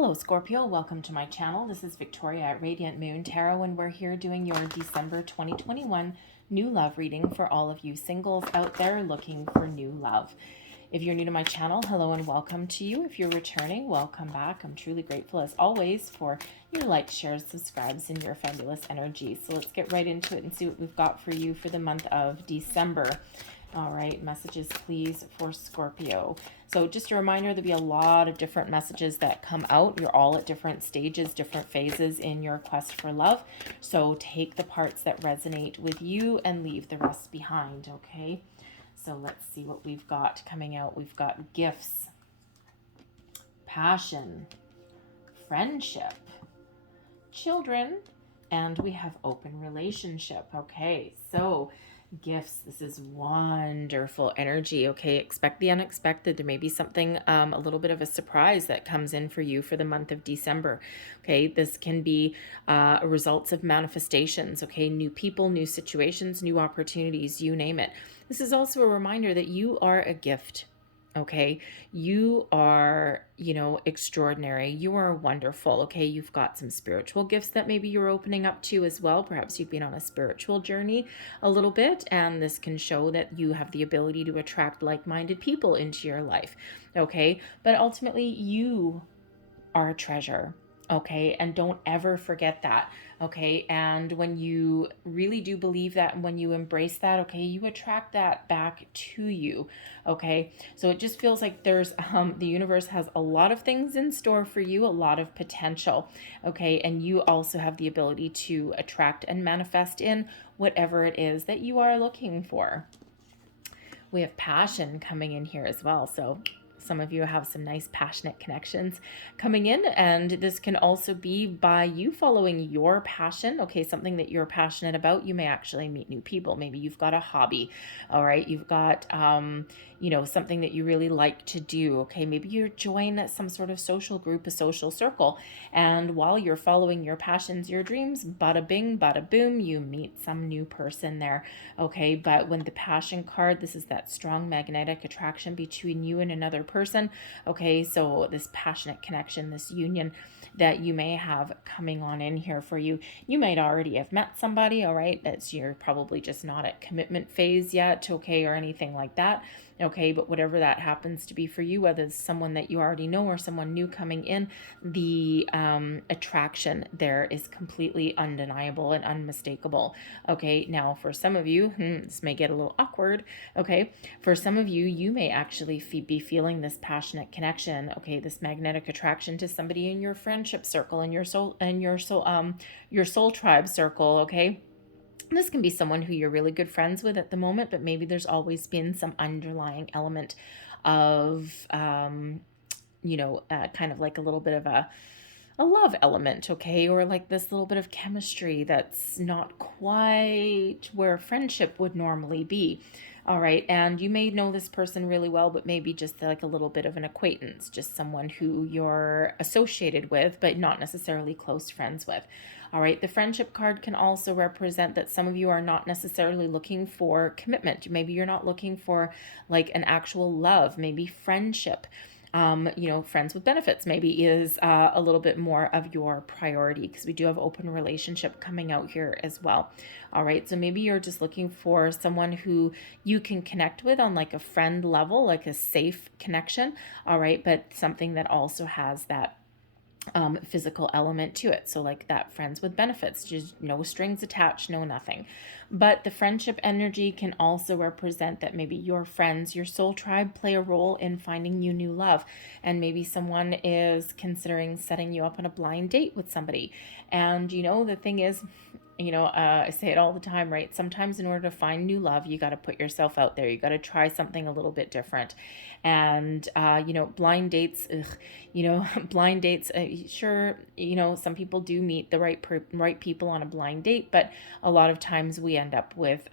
Hello Scorpio, welcome to my channel. This is Victoria at Radiant Moon Tarot, and we're here doing your December 2021 new love reading for all of you singles out there looking for new love. If you're new to my channel, hello and welcome to you. If you're returning, welcome back. I'm truly grateful as always for your likes, shares, subscribes, and your fabulous energy. So let's get right into it and see what we've got for you for the month of December. All right, messages please for Scorpio. So just a reminder, there'll be a lot of different messages that come out. You're all at different stages, different phases in your quest for love. So take the parts that resonate with you and leave the rest behind, okay? So let's see what we've got coming out. We've got gifts, passion, friendship, children, and we have open relationship. Okay, so gifts, this is wonderful energy. Okay, expect the unexpected. There may be something a little bit of a surprise that comes in for you for the month of December. Okay, this can be results of manifestations. Okay, new people, new situations, new opportunities, you name it. This is also a reminder that you are a gift. Okay, you are, extraordinary. You are wonderful. Okay, you've got some spiritual gifts that maybe you're opening up to as well. Perhaps you've been on a spiritual journey a little bit, and this can show that you have the ability to attract like-minded people into your life. Okay, but ultimately you are a treasure. Okay, and don't ever forget that. Okay, and when you really do believe that and when you embrace that, okay, you attract that back to you. Okay, so it just feels like there's the universe has a lot of things in store for you, a lot of potential. Okay, and you also have the ability to attract and manifest in whatever it is that you are looking for. We have passion coming in here as well, so some of you have some nice passionate connections coming in, and this can also be by you following your passion. Okay, something that you're passionate about. You may actually meet new people. Maybe you've got a hobby. All right, you've got something that you really like to do. Okay, maybe you join some sort of social group, a social circle, and while you're following your passions, your dreams, bada bing, bada boom, you meet some new person there. Okay, but when the passion card, this is that strong magnetic attraction between you and another person. Okay, so this passionate connection, this union that you may have coming on in here for you. You might already have met somebody, all right? You're probably just not at commitment phase yet, okay, or anything like that. Okay, but whatever that happens to be for you, whether it's someone that you already know or someone new coming in, the attraction there is completely undeniable and unmistakable. Okay, now for some of you, this may get a little awkward. Okay, for some of you, you may actually be feeling this passionate connection. Okay, this magnetic attraction to somebody in your friendship circle, in your soul tribe circle. Okay. This can be someone who you're really good friends with at the moment, but maybe there's always been some underlying element of, kind of like a little bit of a love element, okay? Or like this little bit of chemistry that's not quite where friendship would normally be. All right, and you may know this person really well, but maybe just like a little bit of an acquaintance, just someone who you're associated with, but not necessarily close friends with. All right, the friendship card can also represent that some of you are not necessarily looking for commitment. Maybe you're not looking for like an actual love, maybe friendship. Friends with benefits maybe is a little bit more of your priority, because we do have open relationship coming out here as well. All right, so maybe you're just looking for someone who you can connect with on like a friend level, like a safe connection. All right, but something that also has that physical element to it. So like that friends with benefits, just no strings attached, no nothing. But the friendship energy can also represent that maybe your friends, your soul tribe, play a role in finding you new love. And maybe someone is considering setting you up on a blind date with somebody. And the thing is, I say it all the time, right? Sometimes in order to find new love, you got to put yourself out there. You got to try something a little bit different. And, blind dates, blind dates, sure, some people do meet the right people on a blind date, but a lot of times we end up with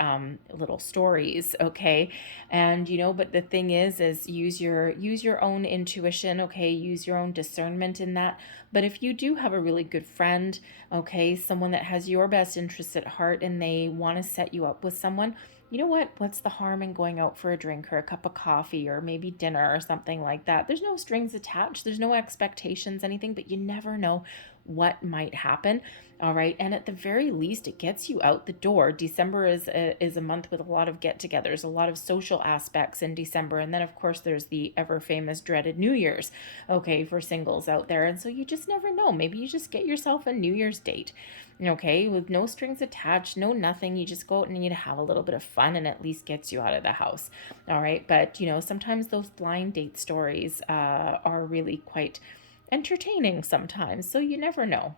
little stories, okay? And, but the thing is use your own intuition, okay? Use your own discernment in that. But if you do have a really good friend, okay, someone that has your best interests at heart and they want to set you up with someone, you know what? What's the harm in going out for a drink or a cup of coffee or maybe dinner or something like that? There's no strings attached. There's no expectations, anything, but you never know what might happen. All right. And at the very least, it gets you out the door. December is a month with a lot of get-togethers, a lot of social aspects in December. And then, of course, there's the ever famous dreaded New Year's, okay, for singles out there. And so you just never know. Maybe you just get yourself a New Year's date, okay, with no strings attached, no nothing. You just go out and you have a little bit of fun, and at least gets you out of the house. All right. But, you know, sometimes those blind date stories are really quite entertaining sometimes. So you never know.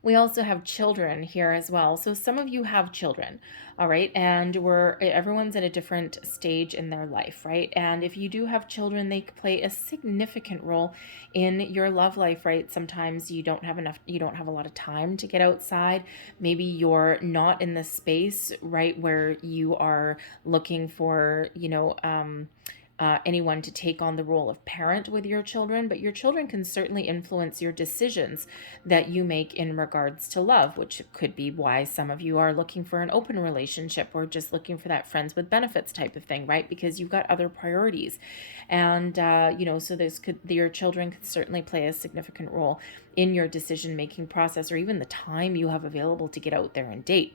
We also have children here as well. So some of you have children, all right? And everyone's at a different stage in their life, right? And if you do have children, they play a significant role in your love life, right? Sometimes you don't have a lot of time to get outside. Maybe you're not in the space, right, where you are looking for, anyone to take on the role of parent with your children, but your children can certainly influence your decisions that you make in regards to love, which could be why some of you are looking for an open relationship or just looking for that friends with benefits type of thing, right? Because you've got other priorities. And, so your children could certainly play a significant role in your decision-making process, or even the time you have available to get out there and date.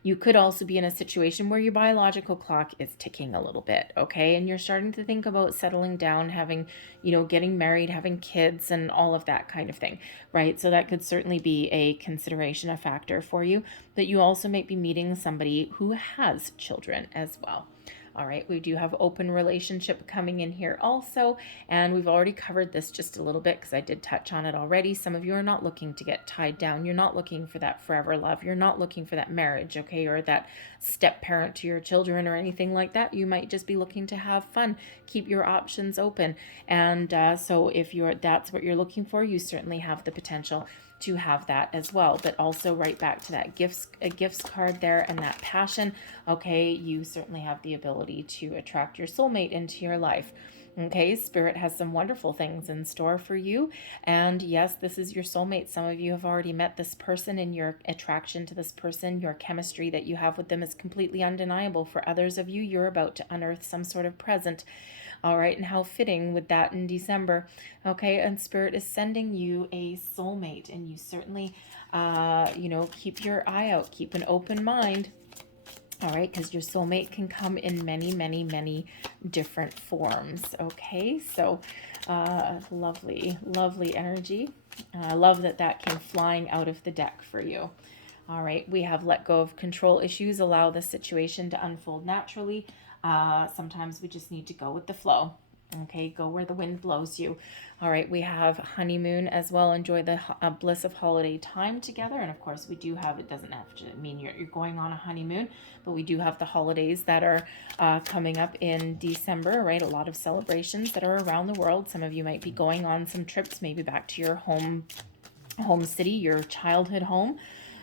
You could also be in a situation where your biological clock is ticking a little bit, okay? And you're starting to think about settling down, having, getting married, having kids, and all of that kind of thing, right? So that could certainly be a consideration, a factor for you. But you also might be meeting somebody who has children as well. All right, we do have open relationship coming in here also, and we've already covered this just a little bit because I did touch on it already. Some of you are not looking to get tied down. You're not looking for that forever love. You're not looking for that marriage, okay, or that step parent to your children or anything like that. You might just be looking to have fun, keep your options open. And so if that's what you're looking for, you certainly have the potential to have that as well. But also right back to that gifts card there and that passion, okay, you certainly have the ability to attract your soulmate into your life. Okay, Spirit has some wonderful things in store for you. And yes, this is your soulmate. Some of you have already met this person, and your attraction to this person, your chemistry that you have with them is completely undeniable. For others of you, you're about to unearth some sort of present. All right, and how fitting with that in December. Okay, and Spirit is sending you a soulmate, and you certainly, keep your eye out, keep an open mind. All right, because your soulmate can come in many, many, many different forms. Okay, so lovely, lovely energy. I love that came flying out of the deck for you. All right, we have let go of control issues, allow the situation to unfold naturally. Sometimes we just need to go with the flow. Okay, go where the wind blows you. All right, we have honeymoon as well. Enjoy the bliss of holiday time together. And of course, we do have, it doesn't have to mean you're going on a honeymoon, but we do have the holidays that are coming up in December, right? A lot of celebrations that are around the world. Some of you might be going on some trips, maybe back to your home city, your childhood home.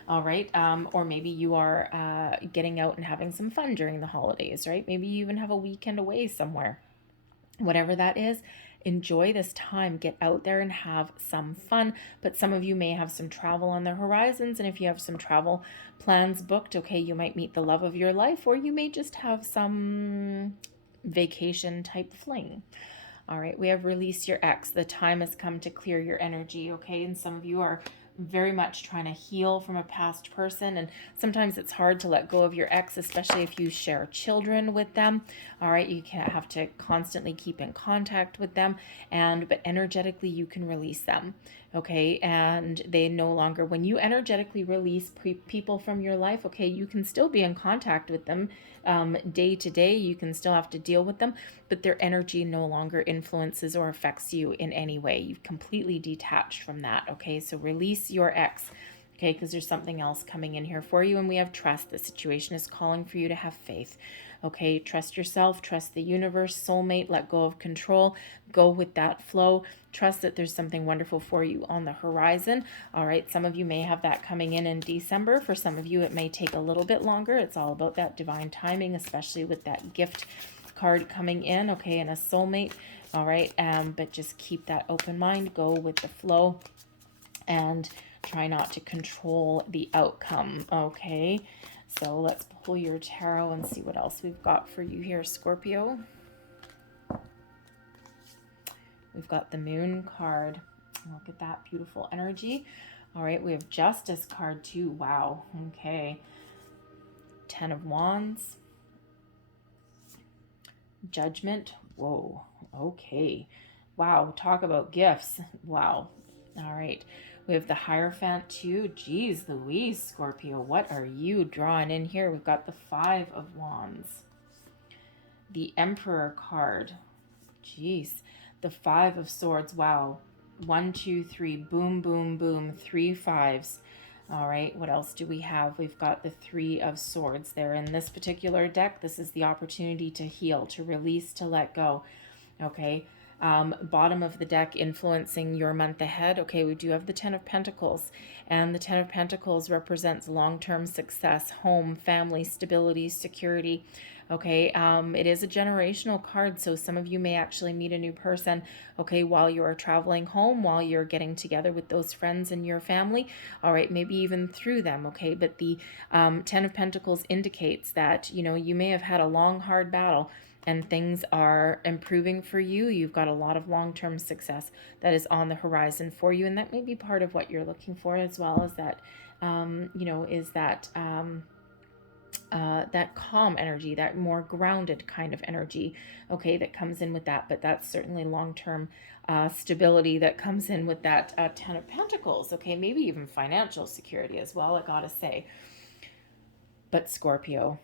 All right. Or maybe you are getting out and having some fun during the holidays, right? Maybe you even have a weekend away somewhere. Whatever that is, enjoy this time. Get out there and have some fun. But some of you may have some travel on the horizons. And if you have some travel plans booked, okay, you might meet the love of your life, or you may just have some vacation type fling. All right, we have release your ex. The time has come to clear your energy, okay? And some of you are very much trying to heal from a past person, and sometimes it's hard to let go of your ex, especially if you share children with them. All right, you can have to constantly keep in contact with them, but energetically you can release them, okay? And they no longer, when you energetically release people from your life, okay, you can still be in contact with them day to day. You can still have to deal with them, but their energy no longer influences or affects you in any way. You've completely detached from that, okay? So release your ex, okay, because there's something else coming in here for you. And we have trust. The situation is calling for you to have faith, okay? Trust yourself, trust the universe, soulmate, let go of control, go with that flow. Trust that there's something wonderful for you on the horizon. All right, some of you may have that coming in December. For some of you, it may take a little bit longer. It's all about that divine timing, especially with that gift card coming in, okay, and a soulmate. All right, but just keep that open mind, go with the flow, and try not to control the outcome, okay? So let's pull your tarot and see what else we've got for you here, Scorpio. We've got the Moon card. Look at that beautiful energy. All right, we have Justice card too. Wow. Okay. 10 of Wands. Judgment. Whoa. Okay. Wow. Talk about gifts. Wow. All right. We have the Hierophant too. Geez Louise, Scorpio. What are you drawing in here? We've got the 5 of Wands. The Emperor card. Jeez. The 5 of Swords. Wow. 1, 2, 3. Boom, boom, boom. 3 5s. All right. What else do we have? We've got the 3 of Swords there. In this particular deck, this is the opportunity to heal, to release, to let go. Okay. Bottom of the deck influencing your month ahead. Okay, we do have the 10 of Pentacles, and the 10 of Pentacles represents long-term success, home, family, stability, security. Okay, it is a generational card, so some of you may actually meet a new person, okay, while you are traveling home, while you're getting together with those friends in your family, all right, maybe even through them, okay, but the 10 of Pentacles indicates that, you know, you may have had a long, hard battle, and things are improving for you. You've got a lot of long-term success that is on the horizon for you, and that may be part of what you're looking for, as well as that, you know, is that that calm energy, that more grounded kind of energy, okay, that comes in with that. But that's certainly long-term stability that comes in with that 10 of Pentacles, okay, maybe even financial security as well, I gotta say. But Scorpio,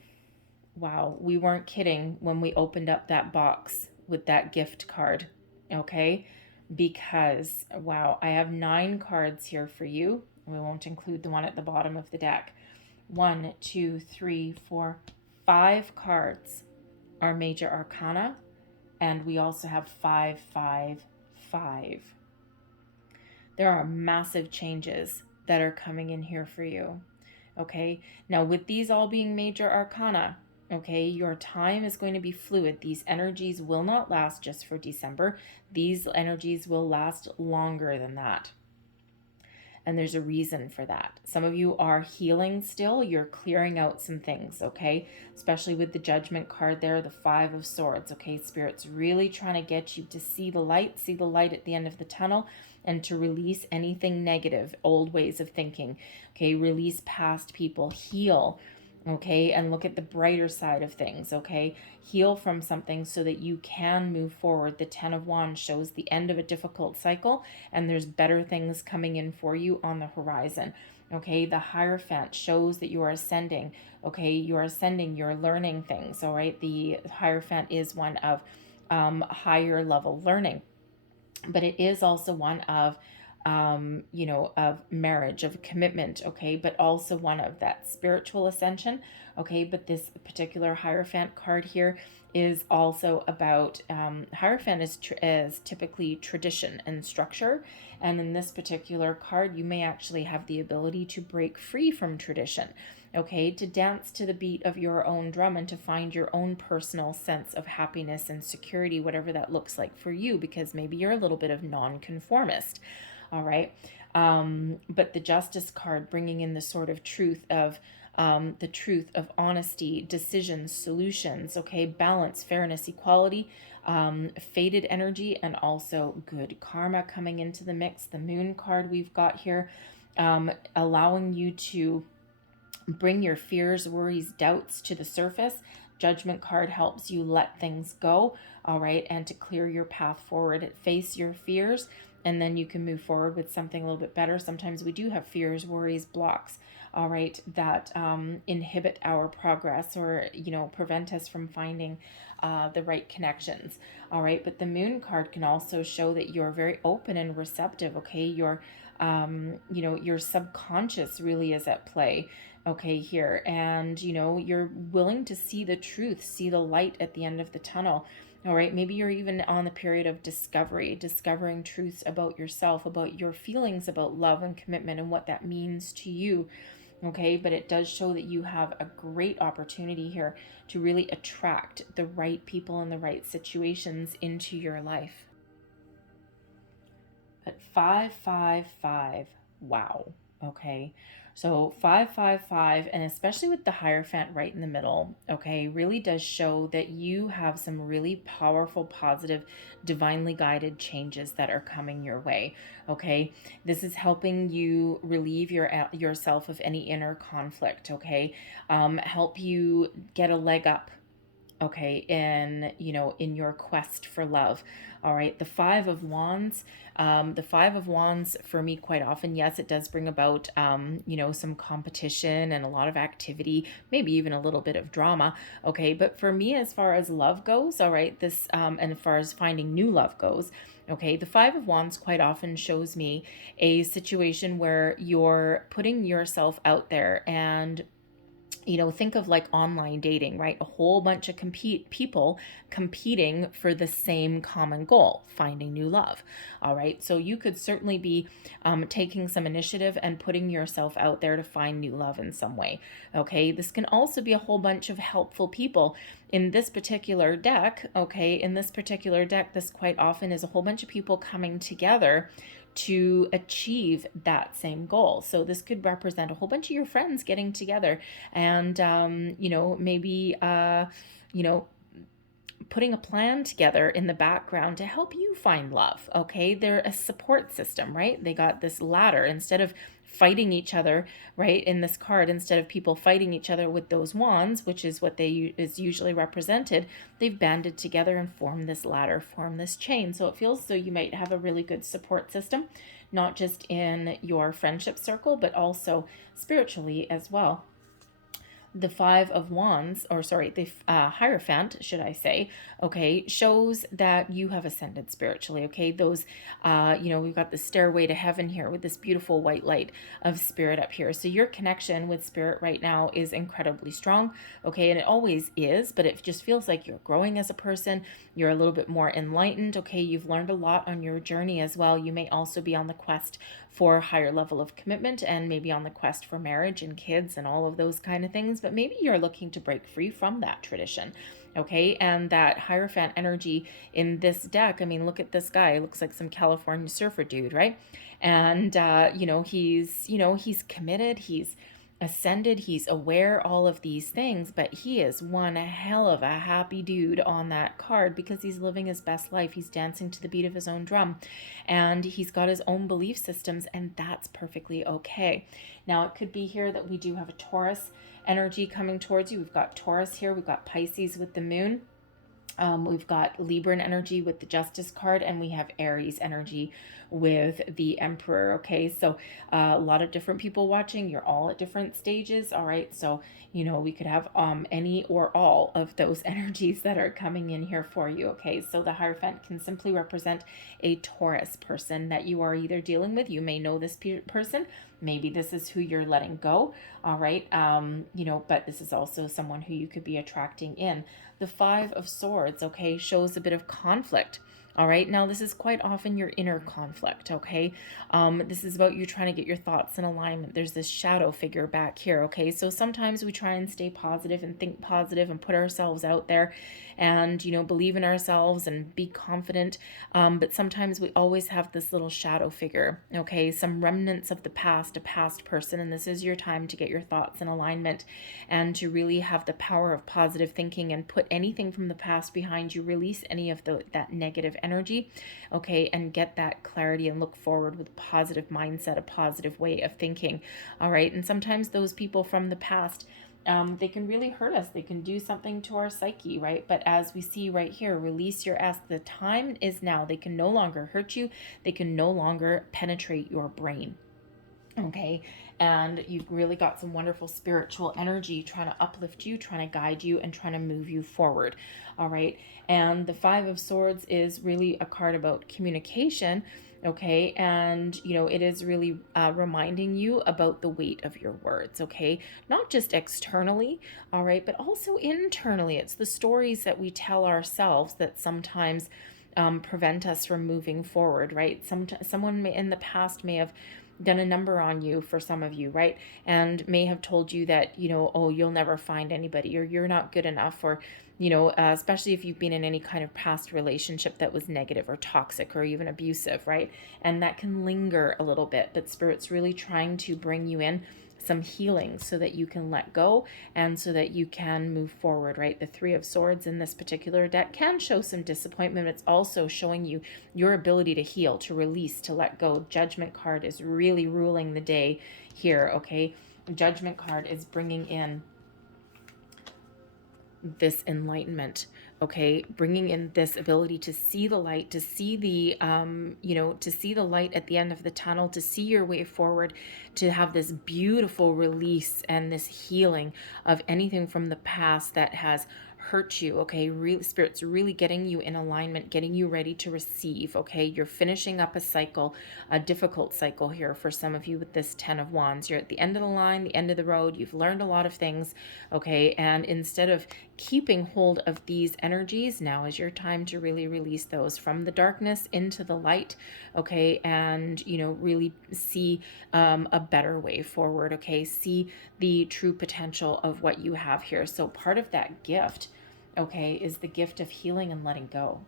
wow, we weren't kidding when we opened up that box with that gift card, okay? Because, wow, I have 9 cards here for you. We won't include the one at the bottom of the deck. 1, 2, 3, 4, 5 cards are major arcana, and we also have 5, 5, 5. There are massive changes that are coming in here for you, okay? Now, with these all being major arcana, okay, your time is going to be fluid. These energies will not last just for December. These energies will last longer than that. And there's a reason for that. Some of you are healing still. You're clearing out some things, okay? Especially with the Judgment card there, the 5 of Swords, okay? Spirit's really trying to get you to see the light at the end of the tunnel, and to release anything negative, old ways of thinking, okay? Release past people, heal, okay, and look at the brighter side of things, okay? Heal from something so that you can move forward. The 10 of Wands shows the end of a difficult cycle, and there's better things coming in for you on the horizon, okay? The Hierophant shows that you are ascending, okay? You are ascending, you're learning things, all right? The Hierophant is one of higher level learning, but it is also one of you know, of marriage, of commitment, okay, but also one of that spiritual ascension, okay. But this particular Hierophant card here is also about Hierophant is typically tradition and structure, and in this particular card you may actually have the ability to break free from tradition, okay, to dance to the beat of your own drum and to find your own personal sense of happiness and security, whatever that looks like for you, because maybe you're a little bit of nonconformist. All right. But the Justice card bringing in the sort of truth of honesty, decisions, solutions, okay, balance, fairness, equality, faded energy, and also good karma coming into the mix. The Moon card we've got here, allowing you to bring your fears, worries, doubts to the surface. Judgment card helps you let things go, all right, and to clear your path forward. Face your fears, and then you can move forward with something a little bit better. Sometimes we do have fears, worries, blocks, all right, that inhibit our progress, or, you know, prevent us from finding the right connections, all right. But the Moon card can also show that you're very open and receptive, okay. Your you know, your subconscious really is at play, okay, here, and you know, you're willing to see the truth, see the light at the end of the tunnel, all right. Maybe you're even on the period of discovering truths about yourself, about your feelings about love and commitment, and what that means to you, okay. But it does show that you have a great opportunity here to really attract the right people and the right situations into your life. But 555, wow. Okay. So 555, and especially with the Hierophant right in the middle, okay, really does show that you have some really powerful, positive, divinely guided changes that are coming your way. Okay. This is helping you relieve yourself of any inner conflict. Okay. Help you get a leg up, okay, in, in your quest for love. All right, the Five of Wands. The Five of Wands for me, quite often, yes, it does bring about some competition and a lot of activity, maybe even a little bit of drama. Okay, but for me, as far as love goes, all right, this and as far as finding new love goes, okay, the Five of Wands quite often shows me a situation where you're putting yourself out there, and think of like online dating, right? A whole bunch of people competing for the same common goal, finding new love. All right. So you could certainly be taking some initiative and putting yourself out there to find new love in some way. Okay. This can also be a whole bunch of helpful people. In this particular deck, this quite often is a whole bunch of people coming together to achieve that same goal. So this could represent a whole bunch of your friends getting together and, maybe, putting a plan together in the background to help you find love. Okay. They're a support system, right? They got this ladder instead of fighting each other, right? In this card, instead of people fighting each other with those wands, which is what is usually represented, they've banded together and formed this ladder, formed this chain. So it feels as though you might have a really good support system, not just in your friendship circle, but also spiritually as well. The Five of Wands, or sorry, the Hierophant, should I say, okay, shows that you have ascended spiritually, okay? Those, we've got the stairway to heaven here with this beautiful white light of spirit up here. So your connection with spirit right now is incredibly strong, okay? And it always is, but it just feels like you're growing as a person. You're a little bit more enlightened, okay? You've learned a lot on your journey as well. You may also be on the quest for a higher level of commitment, and maybe on the quest for marriage and kids and all of those kind of things, but maybe you're looking to break free from that tradition. Okay, and that Hierophant energy in this deck, I mean, look at this guy. It looks like some California surfer dude, right? And he's committed, he's ascended, he's aware, all of these things, but he is one hell of a happy dude on that card because he's living his best life. He's dancing to the beat of his own drum, and he's got his own belief systems, and that's perfectly okay. Now, it could be here that we do have a Taurus energy coming towards you. We've got Taurus here, we've got Pisces with the moon. We've got Libran energy with the Justice card, and we have Aries energy with the Emperor. Okay, so a lot of different people watching. You're all at different stages. All right, so we could have any or all of those energies that are coming in here for you. Okay, so the Hierophant can simply represent a Taurus person that you are either dealing with. You may know this person. Maybe this is who you're letting go. All right, but this is also someone who you could be attracting in. The Five of Swords, okay, shows a bit of conflict. All right, now this is quite often your inner conflict, okay? This is about you trying to get your thoughts in alignment. There's this shadow figure back here, okay? So sometimes we try and stay positive and think positive and put ourselves out there and, believe in ourselves and be confident. But sometimes we always have this little shadow figure, okay? Some remnants of the past, a past person, and this is your time to get your thoughts in alignment and to really have the power of positive thinking and put anything from the past behind you, release any of that negative energy, okay, and get that clarity and look forward with a positive mindset, a positive way of thinking. All right, and sometimes those people from the past, they can really hurt us. They can do something to our psyche, right? But as we see right here, release your S. The time is now. They can no longer hurt you. They can no longer penetrate your brain. Okay, and you've really got some wonderful spiritual energy trying to uplift you, trying to guide you, and trying to move you forward. All right, and the Five of Swords is really a card about communication. Okay, and it is really reminding you about the weight of your words. Okay, not just externally, all right, but also internally. It's the stories that we tell ourselves that sometimes prevent us from moving forward, right? Someone in the past may have done a number on you, for some of you, right? And may have told you that, oh, you'll never find anybody, or you're not good enough, or, especially if you've been in any kind of past relationship that was negative or toxic or even abusive, right? And that can linger a little bit, but Spirit's really trying to bring you in some healing so that you can let go and so that you can move forward, right? The Three of Swords in this particular deck can show some disappointment. It's also showing you your ability to heal, to release, to let go. Judgment card is really ruling the day here, okay? Judgment card is bringing in this enlightenment, okay, bringing in this ability to see the light, to see the to see the light at the end of the tunnel, to see your way forward, to have this beautiful release and this healing of anything from the past that has hurt you, okay? Really, Spirit's really getting you in alignment, getting you ready to receive, okay? You're finishing up a cycle, a difficult cycle here for some of you with this 10 of Wands. You're at the end of the line, the end of the road. You've learned a lot of things, okay? And instead of keeping hold of these energies, now is your time to really release those from the darkness into the light, okay? And, really see a better way forward, okay? See the true potential of what you have here. So part of that gift, okay, is the gift of healing and letting go.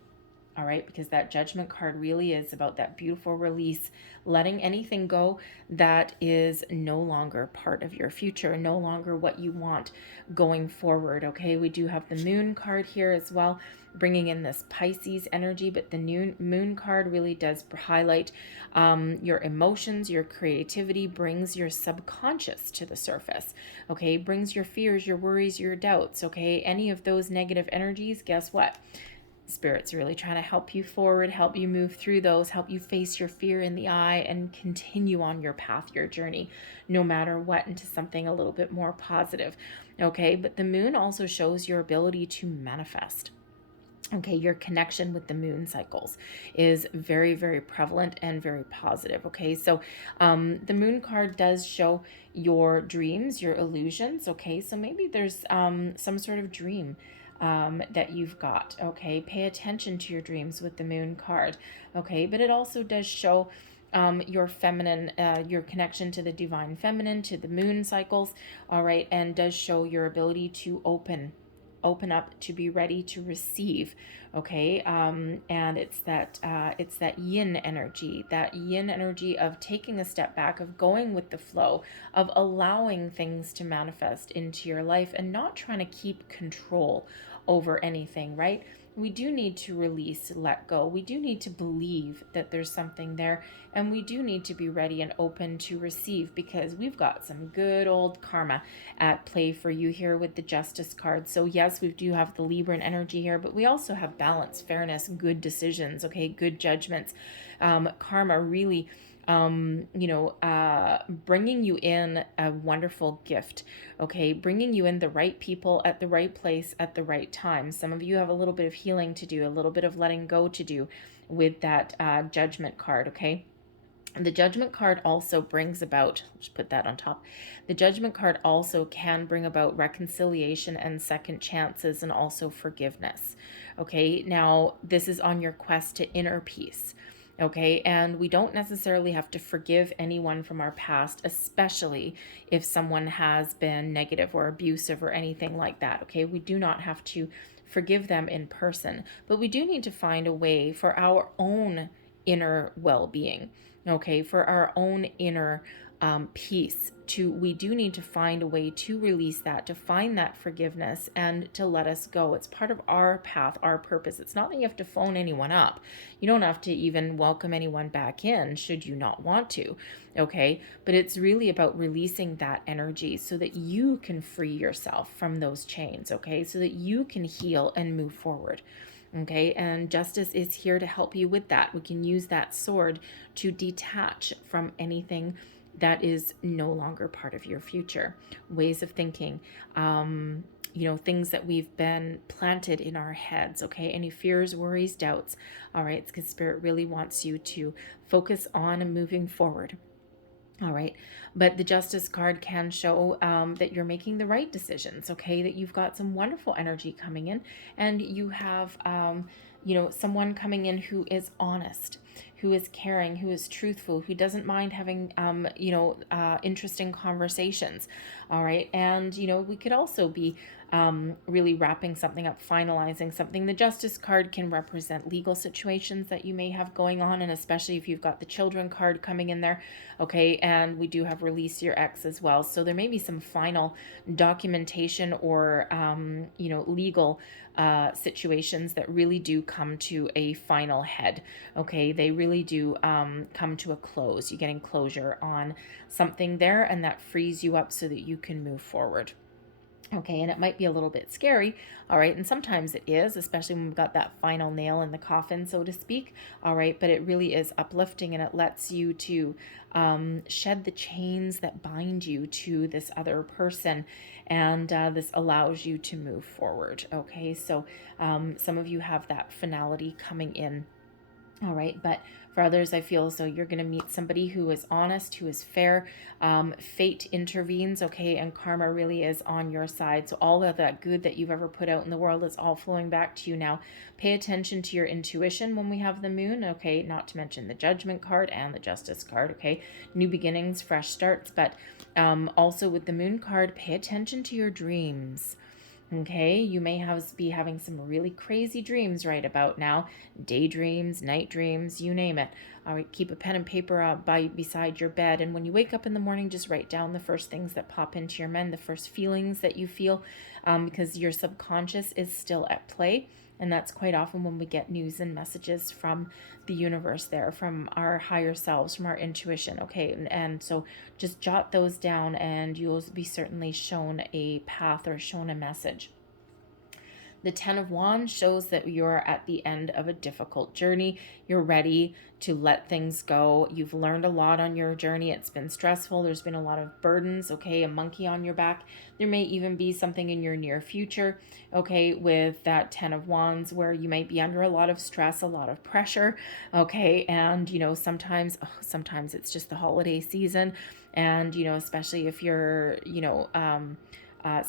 All right, because that Judgment card really is about that beautiful release, letting anything go that is no longer part of your future, no longer what you want going forward. Okay, we do have the Moon card here as well, bringing in this Pisces energy, but the Moon card really does highlight your emotions, your creativity, brings your subconscious to the surface. Okay, brings your fears, your worries, your doubts. Okay, any of those negative energies, guess what? Spirit's really trying to help you forward, help you move through those, help you face your fear in the eye and continue on your path, your journey, no matter what, into something a little bit more positive. Okay, but the Moon also shows your ability to manifest. Okay, your connection with the moon cycles is very, very prevalent and very positive. Okay, so the Moon card does show your dreams, your illusions. Okay, so maybe there's some sort of dream that you've got. Okay, pay attention to your dreams with the Moon card. Okay, but it also does show your feminine, your connection to the divine feminine, to the moon cycles. All right, and does show your ability to open up, to be ready to receive. Okay, and it's that yin energy of taking a step back, of going with the flow, of allowing things to manifest into your life and not trying to keep control over anything, right? We do need to release, let go. We do need to believe that there's something there, and we do need to be ready and open to receive, because we've got some good old karma at play for you here with the Justice card. So yes, we do have the Libran energy here, but we also have balance, fairness, good decisions, okay, good judgments. Karma really bringing you in a wonderful gift, okay, bringing you in the right people at the right place at the right time. Some of you have a little bit of healing to do, a little bit of letting go to do with that Judgment card, okay? The Judgment card also brings about, let's put that on top. The Judgment card also can bring about reconciliation and second chances and also forgiveness. Okay, now this is on your quest to inner peace. Okay, and we don't necessarily have to forgive anyone from our past, especially if someone has been negative or abusive or anything like that. Okay, we do not have to forgive them in person, but we do need to find a way for our own inner well-being. Okay, for our own inner peace. We do need to find a way to release that, to find that forgiveness and to let us go. It's part of our path, our purpose. It's not that you have to phone anyone up. You don't have to even welcome anyone back in should you not want to. Okay, but it's really about releasing that energy so that you can free yourself from those chains. Okay, so that you can heal and move forward. Okay, and Justice is here to help you with that. We can use that sword to detach from anything that is no longer part of your future. Ways of thinking, things that we've been planted in our heads, okay? Any fears, worries, doubts. All right, it's because Spirit really wants you to focus on moving forward. All right, but the Justice card can show that you're making the right decisions, okay? That you've got some wonderful energy coming in, and you have, someone coming in who is honest, who is caring, who is truthful, who doesn't mind having, interesting conversations. All right, and we could also be really wrapping something up, finalizing something. The Justice card can represent legal situations that you may have going on, and especially if you've got the Children card coming in there, okay? And we do have Release Your Ex as well. So there may be some final documentation or, legal situations that really do come to a final head, okay? They really do come to a close. You're getting closure on something there, and that frees you up so that you can move forward. Okay, and it might be a little bit scary, all right, and sometimes it is, especially when we've got that final nail in the coffin, so to speak, all right, but it really is uplifting, and it lets you to shed the chains that bind you to this other person, and this allows you to move forward, okay? So some of you have that finality coming in. All right, but for others, I feel as though you're going to meet somebody who is honest, who is fair. Fate intervenes, okay, and karma really is on your side. So all of that good that you've ever put out in the world is all flowing back to you now. Pay attention to your intuition when we have the moon, okay, not to mention the Judgment card and the Justice card, okay, new beginnings, fresh starts, but also with the moon card, pay attention to your dreams. Okay, you may be having some really crazy dreams right about now. Daydreams, night dreams, you name it. All right, keep a pen and paper beside your bed. And when you wake up in the morning, just write down the first things that pop into your mind, the first feelings that you feel, because your subconscious is still at play. And that's quite often when we get news and messages from the universe there, from our higher selves, from our intuition, okay? And so just jot those down and you'll be certainly shown a path or shown a message. The Ten of Wands shows that you're at the end of a difficult journey. You're ready to let things go. You've learned a lot on your journey. It's been stressful. There's been a lot of burdens, okay, a monkey on your back. There may even be something in your near future, okay, with that Ten of Wands where you might be under a lot of stress, a lot of pressure, okay, and, sometimes it's just the holiday season, and, especially if you're,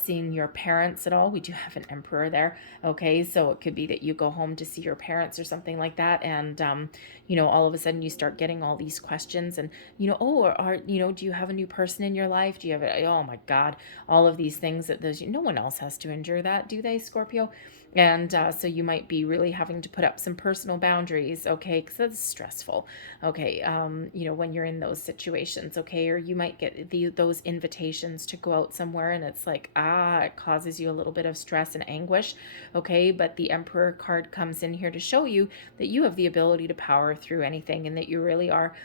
seeing your parents at all. We do have an Emperor there, okay? So it could be that you go home to see your parents or something like that, and all of a sudden you start getting all these questions, and do you have a new person in your life? Do you have oh my God, all of these things that no one else has to endure that, do they, Scorpio? And so you might be really having to put up some personal boundaries, okay, because that's stressful, okay, when you're in those situations, okay, or you might get those invitations to go out somewhere, and it's like, it causes you a little bit of stress and anguish, okay, but the Emperor card comes in here to show you that you have the ability to power through anything, and that you really are,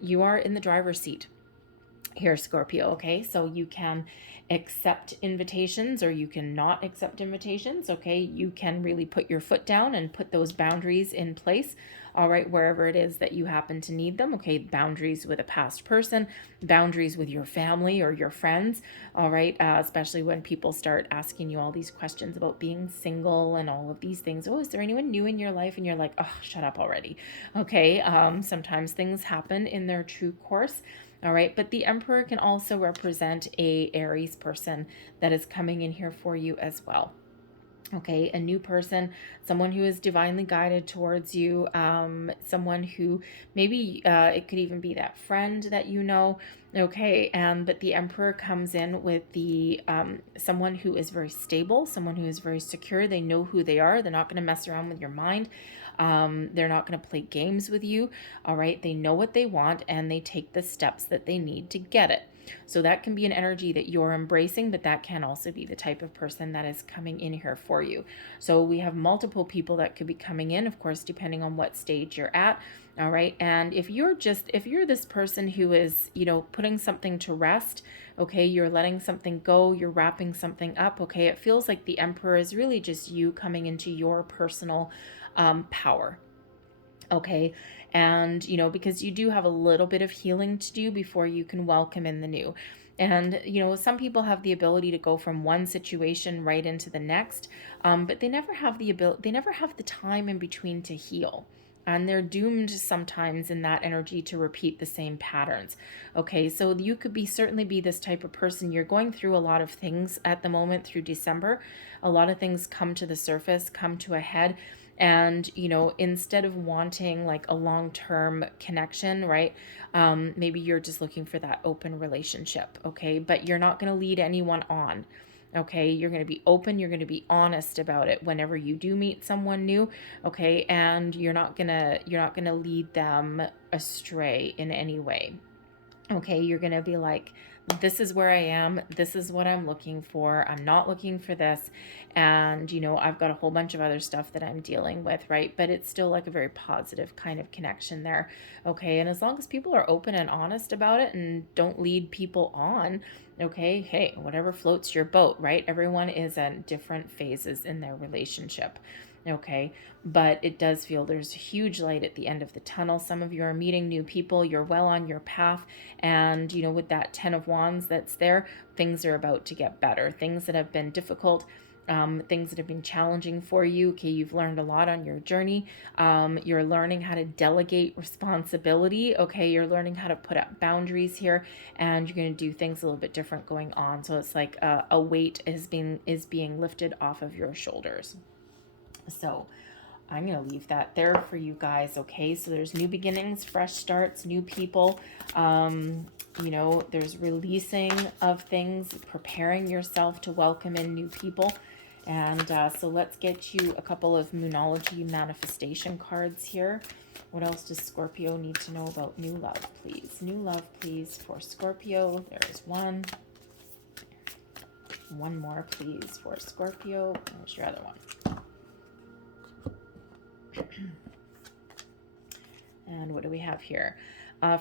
you are in the driver's seat here, Scorpio, okay? So you can accept invitations or you can not accept invitations, okay? You can really put your foot down and put those boundaries in place, all right, wherever it is that you happen to need them, okay? Boundaries with a past person, boundaries with your family or your friends, all right? Especially when people start asking you all these questions about being single and all of these things. Oh, is there anyone new in your life? And you're like, oh, shut up already, okay? Sometimes things happen in their true course. All right, but the Emperor can also represent a Aries person that is coming in here for you as well. Okay, a new person, someone who is divinely guided towards you, someone who maybe it could even be that friend that you know, okay, but the Emperor comes in with the someone who is very stable, someone who is very secure. They know who they are. They're not going to mess around with your mind. They're not going to play games with you, all right? They know what they want, and they take the steps that they need to get it. So that can be an energy that you're embracing, but that can also be the type of person that is coming in here for you. So we have multiple people that could be coming in, of course, depending on what stage you're at. All right. And if you're this person who is, putting something to rest, okay, you're letting something go, you're wrapping something up, okay, it feels like the Emperor is really just you coming into your personal power. Okay. And, because you do have a little bit of healing to do before you can welcome in the new. And, some people have the ability to go from one situation right into the next, but they never have the time in between to heal. And they're doomed sometimes in that energy to repeat the same patterns. Okay, so you could certainly be this type of person. You're going through a lot of things at the moment through December. A lot of things come to the surface, come to a head. And, instead of wanting like a long-term connection, right? Maybe you're just looking for that open relationship, okay? But you're not going to lead anyone on, Okay, you're going to be open, you're going to be honest about it whenever you do meet someone new, okay? And you're not going to lead them astray in any way. Okay, you're going to be like, this is where I am. This is what I'm looking for. I'm not looking for this. And, you know, I've got a whole bunch of other stuff that I'm dealing with, right? But it's still like a very positive kind of connection there. Okay, and as long as people are open and honest about it and don't lead people on, okay, hey, whatever floats your boat, right? Everyone is at different phases in their relationship. Okay, but it does feel there's huge light at the end of the tunnel. Some of you are meeting new people, you're well on your path, and you know, with that 10 of Wands that's there, things are about to get better. Things that have been difficult, things that have been challenging for you, okay, you've learned a lot on your journey. You're learning how to delegate responsibility, okay, you're learning how to put up boundaries here, and you're going to do things a little bit different going on. So it's like a weight is being lifted off of your shoulders. So I'm going to leave that there for you guys, okay? So there's new beginnings, fresh starts, new people. You know, there's releasing of things, preparing yourself to welcome in new people. And so let's get you a couple of Moonology manifestation cards here. What else does Scorpio need to know about new love, please? New love, please, for Scorpio. There's one. One more, please, for Scorpio. There's your other one. And what do we have here?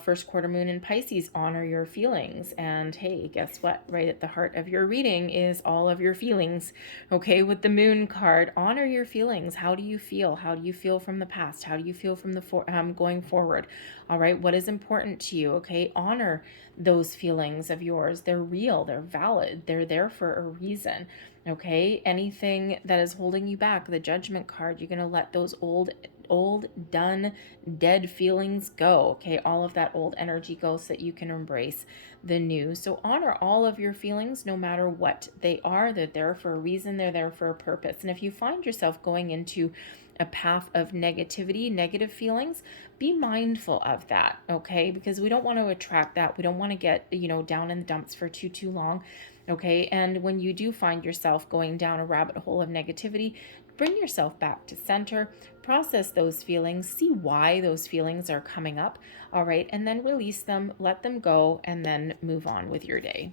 First quarter moon in Pisces, honor your feelings. And hey, guess what? Right at the heart of your reading is all of your feelings. Okay, with the moon card, honor your feelings. How do you feel? How do you feel from the past? How do you feel from the going forward? All right, what is important to you? Okay, honor those feelings of yours. They're real, they're valid, they're there for a reason. Okay, anything that is holding you back, the Judgment card, you're going to let those old, done, dead feelings go. Okay, all of that old energy go so that you can embrace the new. So honor all of your feelings, no matter what they are. They're there for a reason, they're there for a purpose. And if you find yourself going into a path of negativity, negative feelings, be mindful of that, okay? Because we don't want to attract that. We don't want to get, you know, down in the dumps for too long. Okay, and when you do find yourself going down a rabbit hole of negativity, bring yourself back to center, process those feelings, see why those feelings are coming up, all right, and then release them, let them go, and then move on with your day.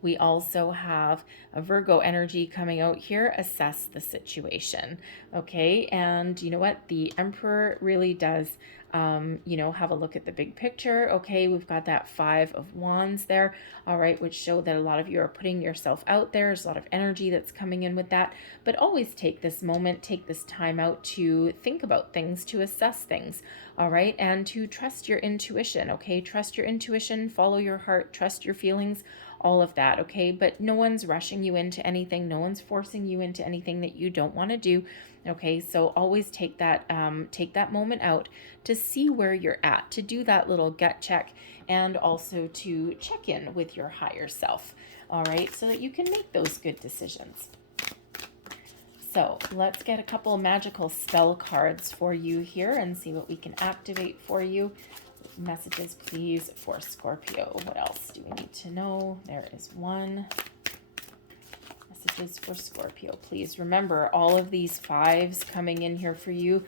We also have a Virgo energy coming out here. Assess the situation, okay? And you know what? The Emperor really does, you know, have a look at the big picture, okay? We've got that 5 of Wands there, all right, which show that a lot of you are putting yourself out there. There's a lot of energy that's coming in with that, but always take this moment, take this time out to think about things, to assess things, all right? And to trust your intuition, okay? Trust your intuition, follow your heart, trust your feelings, all of that, okay? But no one's rushing you into anything. No one's forcing you into anything that you don't want to do, okay? So always take that moment out to see where you're at, to do that little gut check, and also to check in with your higher self, all right? So that you can make those good decisions. So let's get a couple of magical spell cards for you here and see what we can activate for you. Messages, please, for Scorpio. What else do we need to know? There is one. Messages for Scorpio, please. Remember, all of these 5s coming in here for you.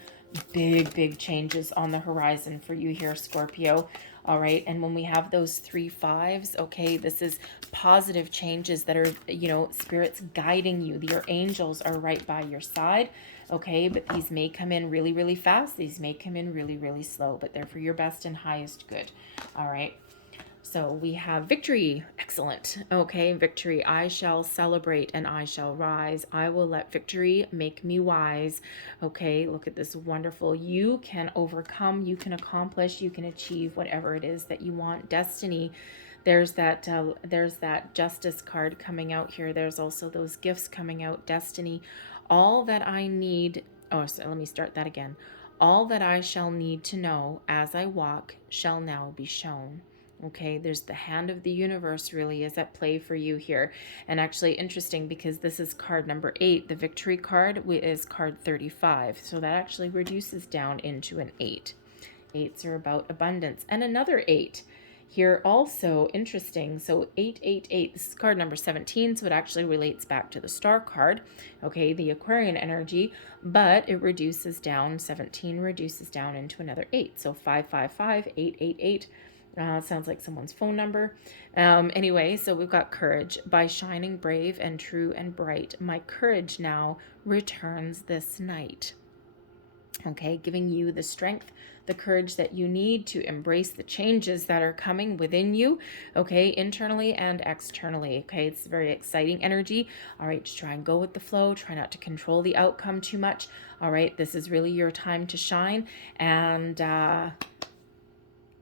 Big changes on the horizon for you here, Scorpio. All right, and when we have those 3 5s, okay, this is positive changes that are, you know, spirits guiding you. Your angels are right by your side, okay, but these may come in really fast. These may come in really slow, but they're for your best and highest good. All right, so we have victory. Excellent. Okay, victory. I shall celebrate and I shall rise. I will let victory make me wise. Okay, look at this wonderful. You can overcome, you can accomplish, you can achieve whatever it is that you want. Destiny. There's that justice card coming out here. There's also those gifts coming out. Destiny. All that I need. Oh, so let me start that again. All that I shall need to know as I walk shall now be shown. Okay, there's the hand of the universe really is at play for you here. And actually interesting because this is card number 8. The victory card is card 35. So that actually reduces down into an 8. 8s are about abundance. And another 8. Here also, interesting, so 888, this is card number 17, so it actually relates back to the star card, okay, the Aquarian energy, but it reduces down, 17 reduces down into another 8, so 555, 888, sounds like someone's phone number. Anyway, so we've got courage. By shining brave and true and bright, my courage now returns this night. Okay, giving you the strength, the courage that you need to embrace the changes that are coming within you, okay, internally and externally. Okay, it's very exciting energy. All right, just try and go with the flow. Try not to control the outcome too much. All right, this is really your time to shine and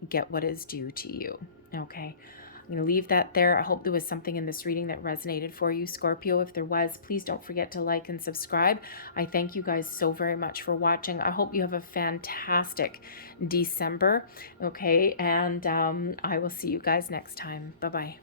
get what is due to you. Okay, I'm going to leave that there. I hope there was something in this reading that resonated for you, Scorpio. If there was, please don't forget to like and subscribe. I thank you guys so very much for watching. I hope you have a fantastic December. Okay, and I will see you guys next time. Bye-bye.